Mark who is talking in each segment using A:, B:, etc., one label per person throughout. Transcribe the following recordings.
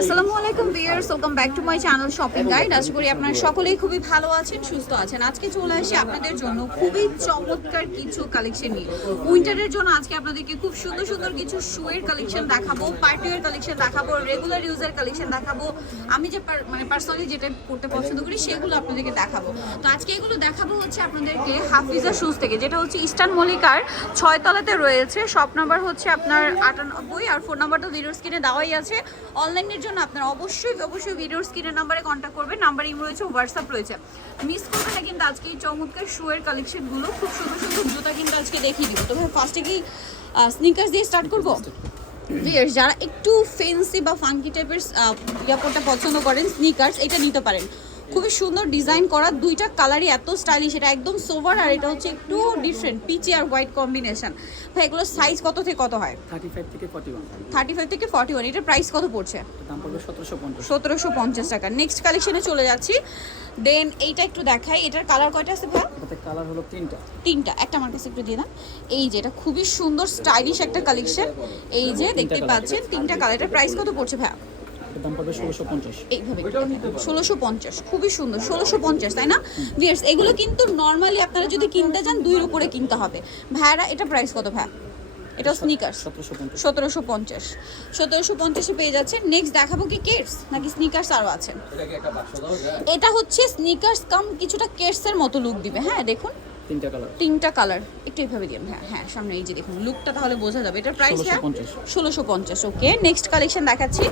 A: আসসালামু আলাইকুম viewers, welcome back to my channel shopping guide. আশা করি আপনারা সকলেই খুবই ভালো আছেন, সুস্থ আছেন। আজকে চলে আসি আপনাদের জন্য খুবই চমৎকার কিছু কালেকশন নিয়ে। উইন্টারের জন্য আজকে আপনাদেরকে খুব সুন্দর সুন্দর কিছু শুয়ের কালেকশন দেখাবো পার্টিওয়ার কালেকশন দেখাবো রেগুলার ইউজার কালেকশন দেখাবো। আমি যে মানে পার্সোনালি যেটা পড়তে পছন্দ করি, সেগুলো আপনাদেরকে দেখাবো। তো আজকে এগুলো দেখাবো হচ্ছে আপনাদেরকে হাফিজা শুজ থেকে, যেটা হচ্ছে ইস্টার্ন মল্লিকার ছয়তলাতে রয়েছে। শপ নাম্বার হচ্ছে আপনার আটানব্বই আর ফোন নাম্বারটা ভিডিওর স্ক্রিনে দেওয়াই আছে। অনলাইনের জন্য আপনারা অবশ্যই অবশ্যই ভিডিওর স্ক্রিনের নাম্বারে কন্ট্যাক্ট করবেন। নাম্বার ইম রয়েছে হোয়াটসঅ্যাপ রয়েছে। মিস করবে না কিন্তু আজকে এই চমৎকার শুয়ের কালেকশনগুলো খুব সুন্দর সুন্দর জুতা কিন্তু আজকে দেখিয়ে দিব। তবে ফার্স্টে কি স্নিকার্স দিয়ে স্টার্ট করব? ভিউয়ার্স যারা একটু ফেন্সি বা ফাঙ্কি টাইপের ইয়াপরটা পছন্দ করেন স্নিকার্স এটা নিতে পারেন। খুবই সুন্দর ডিজাইন করা দুইটা কালারই এত স্টাইলিশ এটা একদম সোভার আর এটা হচ্ছে একটু ডিফারেন্ট পিচি আর হোয়াইট কম্বিনেশন ভাই এগুলোর সাইজ কত থেকে কত হয়?
B: থার্টি ফাইভ থেকে ফর্টি ওয়ান
A: থার্টি ফাইভ থেকে ফর্টি ওয়ান এটার প্রাইস কত পড়ছে?
B: দাম পড়বে সতেরোশো পঞ্চাশ।
A: টাকা। নেক্সট কালেকশনে চলে যাচ্ছি। দেন এইটা একটু দেখাই এটার কালার কয়টা আছে ভাই?
B: কালার হলো তিনটা।
A: তিনটা একটা আমার কাছে একটু দিয়ে দাম এই যে এটা খুবই সুন্দর স্টাইলিশ একটা কালেকশন এই যে দেখতে পাচ্ছেন তিনটা কালার এটার প্রাইস কত পড়ছে ভাই?
B: দাম পড়বে ষোলোশো পঞ্চাশ।
A: এইভাবে ষোলোশো পঞ্চাশ খুবই সুন্দর ষোলোশো পঞ্চাশ তাই না? ভিয়ার্স এগুলো কিন্তু নর্মালি আপনারা যদি কিনতে যান দুইয়ের উপরে কিনতে হবে। ভাইয়ারা এটা প্রাইস কত ভাই? এটা স্নিকার্স
B: সতেরোশো পঞ্চাশ।
A: সতেরোশো পঞ্চাশ। পেয়ে যাচ্ছে। নেক্সট দেখাবো কি কেটস নাকি স্নিকার্স আরও আছে? এটা হচ্ছে স্নিকার্স কাম কিছুটা কেটসের মতো লুক দিবে। হ্যাঁ দেখুন।
B: তিনটা কালার
A: তিনটা কালার একটু এভাবে দিন হ্যাঁ হ্যাঁ সামনে এই যে দেখুন লুকটা তাহলে বোঝা যাবে। এটার প্রাইস হ্যাঁ?
B: 1650
A: ষোলোশো পঞ্চাশ ওকে নেক্সট কালেকশন দেখাচ্ছি।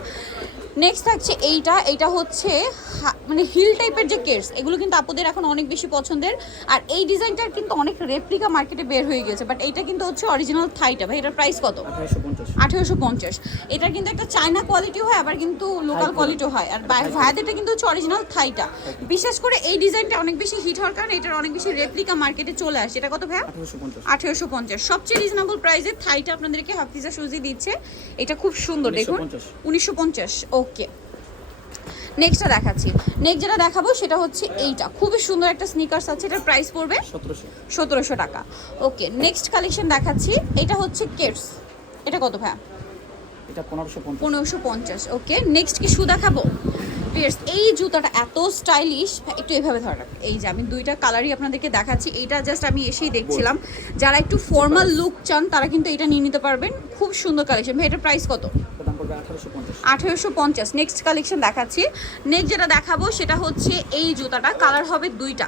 A: নেক্সট থাকছে এইটা এইটা হচ্ছে মানে হিল টাইপের যে কেটস এগুলো কিন্তু আপুদের এখন অনেক বেশি পছন্দের। আর এই ডিজাইনটার কিন্তু অনেক রেপ্লিকা মার্কেটে বের হয়ে গেছে বাট এইটা কিন্তু হচ্ছে অরিজিনাল থাইটা ভাই এটার প্রাইস কত?
B: আঠারোশো পঞ্চাশ।
A: আঠেরোশো পঞ্চাশ। এটা কিন্তু একটা চায়না কোয়ালিটিও হয় আবার কিন্তু লোকাল কোয়ালিটিও হয়। আর ভাইয়াদেরটা কিন্তু হচ্ছে অরিজিনাল থাইটা বিশেষ করে এই ডিজাইনটা অনেক বেশি হিট হওয়ার কারণে এটার অনেক বেশি রেপ্লিকা মার্কেটে চলে আসে এটা কত ভাইয়া?
B: আঠারোশো পঞ্চাশ।
A: সবচেয়ে রিজনেবল প্রাইসে থাইটা আপনাদেরকে হাফিজা সুজি দিচ্ছে। এটা খুব সুন্দর দেখুন। উনিশশো পঞ্চাশ। ওকে নেক্সটটা দেখাচ্ছি। নেক্সট যেটা দেখাবো সেটা হচ্ছে এইটা। খুবই সুন্দর একটা স্নিকার্স আছে এটার প্রাইস পড়বে
B: সতেরোশো।
A: সতেরোশো টাকা। ওকে নেক্সট কালেকশন দেখাচ্ছি এটা হচ্ছে কেটস এটা কত ভাইয়া?
B: এটা পনেরোশো পঞ্চাশ।
A: ওকে নেক্সট কি শু দেখাবো? পিয়ার্স এই জুতাটা এত স্টাইলিশ একটু এভাবে ধরে এই যে আমি দুইটা কালারই আপনাদেরকে দেখাচ্ছি এইটা জাস্ট আমি এসেই দেখছিলাম। যারা একটু ফর্মাল লুক চান তারা কিন্তু এটা নিয়ে নিতে পারবেন। খুব সুন্দর কালেকশন ভাই এটার প্রাইস কত?
B: পড়বে আঠারোশো পঞ্চাশ।
A: আঠেরোশো পঞ্চাশ। নেক্সট কালেকশন দেখাচ্ছি। নেক্সট যেটা দেখাবো সেটা হচ্ছে এই জুতাটা। কালার হবে দুইটা।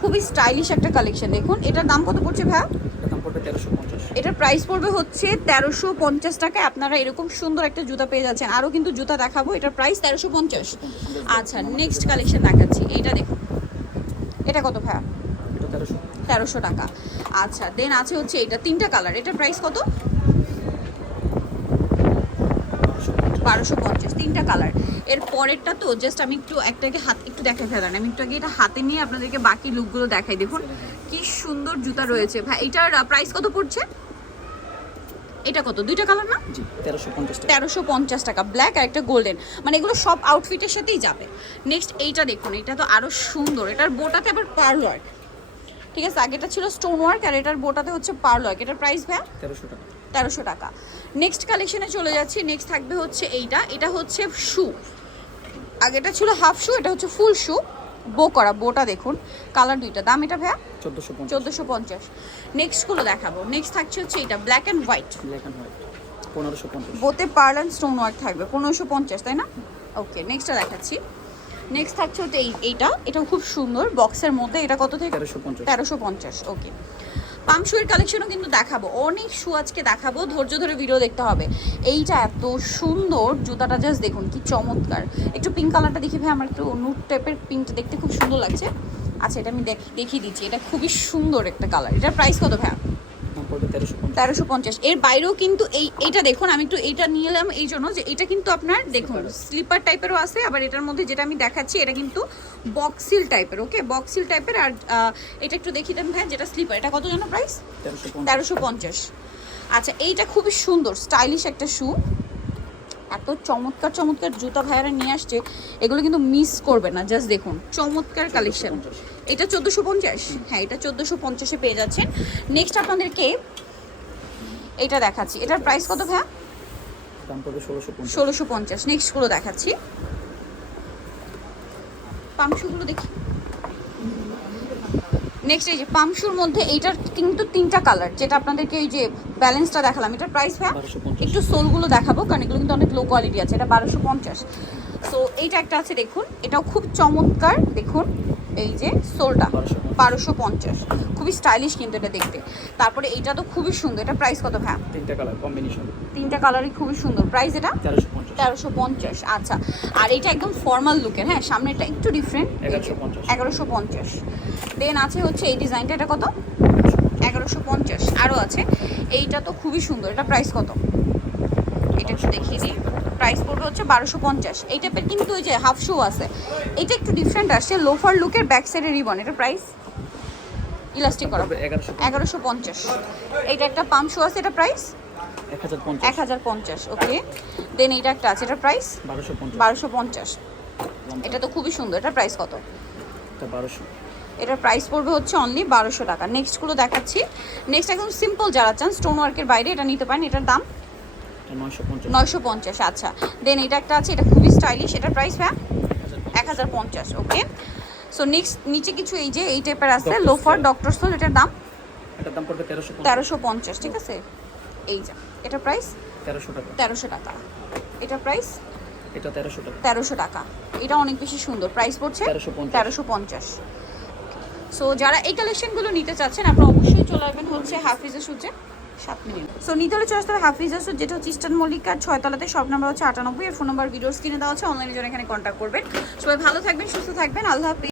A: খুবই স্টাইলিশ একটা কালেকশন দেখুন। এটার দাম কত পড়ছে ভাইয়া?
B: এটার
A: প্রাইস পড়বে হচ্ছে তেরোশো পঞ্চাশ টাকায়। আপনারা এরকম সুন্দর একটা জুতা পেয়ে যাচ্ছেন। আরও কিন্তু জুতা দেখাবো। এটার প্রাইস তেরোশো পঞ্চাশ। আচ্ছা নেক্সট কালেকশন দেখাচ্ছি। এইটা দেখুন। এটা কত ভাইয়া?
B: তেরোশো।
A: টাকা। আচ্ছা দেন আছে হচ্ছে এটা তিনটা কালার এটার প্রাইস কত? বারোশো পঞ্চাশ তিনটা কালারের পরেরটা তো জাস্ট আমি একটু একটাকে হাত একটু দেখাই ফেলাম আমি একটু আগে এটা হাতে নিয়ে আপনাদেরকে বাকি লুকগুলো দেখাই। দেখুন কি সুন্দর জুতা রয়েছে। ভাই এটার প্রাইস কত পড়ছে? এটা কত? দুইটা কালার না?
B: তেরোশো পঞ্চাশ টাকা।
A: ব্ল্যাক আর একটা গোল্ডেন মানে এগুলো সব আউটফিটের সাথেই যাবে। নেক্সট এইটা দেখুন এটা তো আরও সুন্দর। এটার বোটাতে আবার পার্ল ঠিক আছে আগেটা ছিল স্টোন ওয়ার্ক আর এটার বোটাতে হচ্ছে পার্ল ওয়ার্ক এটার প্রাইস ভাই
B: তেরোশো টাকা।
A: তেরোশো টাকা। নেক্সট কালেকশনে চলে যাচ্ছি। নেক্সট থাকবে হচ্ছে এইটা। এটা হচ্ছে শু আগেটা ছিল হাফ শু এটা হচ্ছে ফুল শু বো করা বোটা দেখুন। কালার দুইটা। দাম এটা ভাইয়া?
B: চোদ্দোশো পঞ্চাশ।
A: নেক্সটগুলো দেখাবো। নেক্সট থাকছে হচ্ছে এটা black and white
B: black and white পনেরোশো পঞ্চাশ।
A: বোতে পার্ল অ্যান্ড স্টোন ওয়ার্ক থাকবে। পনেরোশো পঞ্চাশ তাই না? ওকে নেক্সটটা দেখাচ্ছি। নেক্সট থাকছে হচ্ছে এই এইটা। এটাও খুব সুন্দর। বক্সের মধ্যে এটা কত থেকে?
B: তেরোশো পঞ্চাশ।
A: ওকে পাম শুয়ের কালেকশনও কিন্তু দেখাবো। অনেক শু আজকে দেখাবো, ধৈর্য ধরে ভিডিও দেখতে হবে। এইটা এত সুন্দর, জুতাটা জাস্ট দেখুন, কি চমৎকার। একটু পিঙ্ক কালারটা দেখি ভাই, আমার একটু নুট টাইপের পিঙ্কটা দেখতে খুব সুন্দর লাগছে। আচ্ছা এটা আমি দেখ- দেখিয়ে দিচ্ছি, এটা খুবই সুন্দর একটা কালার এটার প্রাইস কত ভাই
B: পড়বে তেরোশো পঞ্চাশ।
A: তেরোশো পঞ্চাশ। এর বাইরেও কিন্তু এই এইটা দেখুন আমি একটু এইটা নিয়ে এলাম এই জন্য যে এটা কিন্তু আপনার দেখুন স্লিপার টাইপেরও আছে আবার এটার মধ্যে যেটা আমি দেখাচ্ছি এটা কিন্তু বক্সিল টাইপের ওকে বক্সিল টাইপের আর এটা একটু দেখি দেন ভাই যেটা স্লিপার এটা কত যেন প্রাইস
B: তেরোশো পঞ্চাশ।
A: আচ্ছা এইটা খুবই সুন্দর স্টাইলিশ একটা শু এত চমৎকার চমৎকার জুতা ভাইয়ারা নিয়ে আসছে এগুলো কিন্তু মিস করবে না জাস্ট দেখুন চমৎকার কালেকশন এটা চোদ্দোশো পঞ্চাশ? হ্যাঁ এটা চোদ্দোশো পঞ্চাশে পেয়ে যাচ্ছেন। নেক্সট আপনাদেরকে এটা দেখাচ্ছি। এটার প্রাইস কত ভাইয়া?
B: ষোলোশো পঞ্চাশ।
A: নেক্সটগুলো দেখাচ্ছি। পামশুগুলো দেখি। নেক্সট এই যে পামশুর মধ্যে এইটার কিন্তু তিনটা কালার যেটা আপনাদেরকে এই যে ব্যালেন্সটা দেখালাম এটার প্রাইস ভাই একটু সোলগুলো দেখাবো কারণ এগুলো কিন্তু অনেক লো কোয়ালিটি আছে এটা বারোশো পঞ্চাশ। সো এইটা একটা আছে দেখুন এটাও খুব চমৎকার দেখুন। এই যে সোলটা
B: 1250
A: বারোশো পঞ্চাশ। খুবই স্টাইলিশ কিন্তু এটা দেখতে। তারপরে এইটা তো খুবই সুন্দর। এটা প্রাইস কত ভ্যা
B: তিনটা কালার কম্বিনেশন
A: তিনটা কালারই খুবই সুন্দর। প্রাইস এটা?
B: তেরোশো পঞ্চাশ।
A: আচ্ছা। আর এটা একদম ফর্মাল লুকের হ্যাঁ সামনেটা একটু ডিফারেন্ট
B: এগারোশো পঞ্চাশ।
A: দেন আছে হচ্ছে এই ডিজাইনটা এটা কত? এগারোশো পঞ্চাশ। আরও আছে। এইটা তো খুবই সুন্দর। এটা প্রাইস কত? এটা একটু দেখিয়ে দিই। প্রাইস পড়বে হচ্ছে বারোশো পঞ্চাশ। এই টাইপের কিন্তু ওই যে হাফ শু আছে। এটা একটু ডিফারেন্ট আসছে লোফার লুকের ব্যাক সাইডের রিবন এটা প্রাইস ইলাস্টিক করা।
B: এগারোশো
A: পঞ্চাশ। এইটা একটা পাম্প শু আছে এটা প্রাইস
B: এক হাজার পঞ্চাশ।
A: ওকে দেন এইটা একটা আছে এটার প্রাইস
B: বারোশো পঞ্চাশ।
A: এটা তো খুবই সুন্দর এটার প্রাইস কত?
B: এটা বারোশো।
A: এটার প্রাইস পড়বে হচ্ছে অনলি বারোশো টাকা। নেক্সটগুলো দেখাচ্ছি। নেক্সট একদম সিম্পল যারা চান স্টোন ওয়ার্কের বাইরে এটা নিতে পারেন। এটার দাম
B: এটা নয়শো পঞ্চাশ।
A: আচ্ছা। দেন এটা একটা আছে এটা খুবই স্টাইলিশ এটার প্রাইস ভ্যা এক হাজার পঞ্চাশ ওকে সো নেক্সট নিচে কিছু এই যে এই টাইপের আছে লোফার। ডক্টর সোল এটার দাম?
B: এটার দাম পড়বে তেরোশো
A: তেরোশো পঞ্চাশ ঠিক আছে? এই যে এটার প্রাইস
B: তেরোশো টাকা।
A: তেরোশো টাকা। এটার প্রাইস
B: এটা তেরোশো টাকা।
A: তেরোশো টাকা। এটা অনেক বেশি সুন্দর। প্রাইস পড়ছে?
B: 1350
A: তেরোশো পঞ্চাশ। সো যারা এই কালেকশনগুলো নিতে চাচ্ছেন আপনারা অবশ্যই চলে আসবেন হচ্ছে হাফিজের সূর্যে সাত মিনিট। সো নিতে হলে চলে আসতে হবে হাফিজ সুজ যেটা হচ্ছে ইস্টার্ন মল্লিকার ছয়তলাতে সব নাম্বার হচ্ছে আটানব্বই, এর ফোন নাম্বার ভিডিওস কিনে দেওয়া আছে অনলাইনে জন্য এখানে কন্ট্যাক্ট করবেন। সবাই ভালো থাকবেন, সুস্থ থাকবেন, আল্লাহ হাফিজ।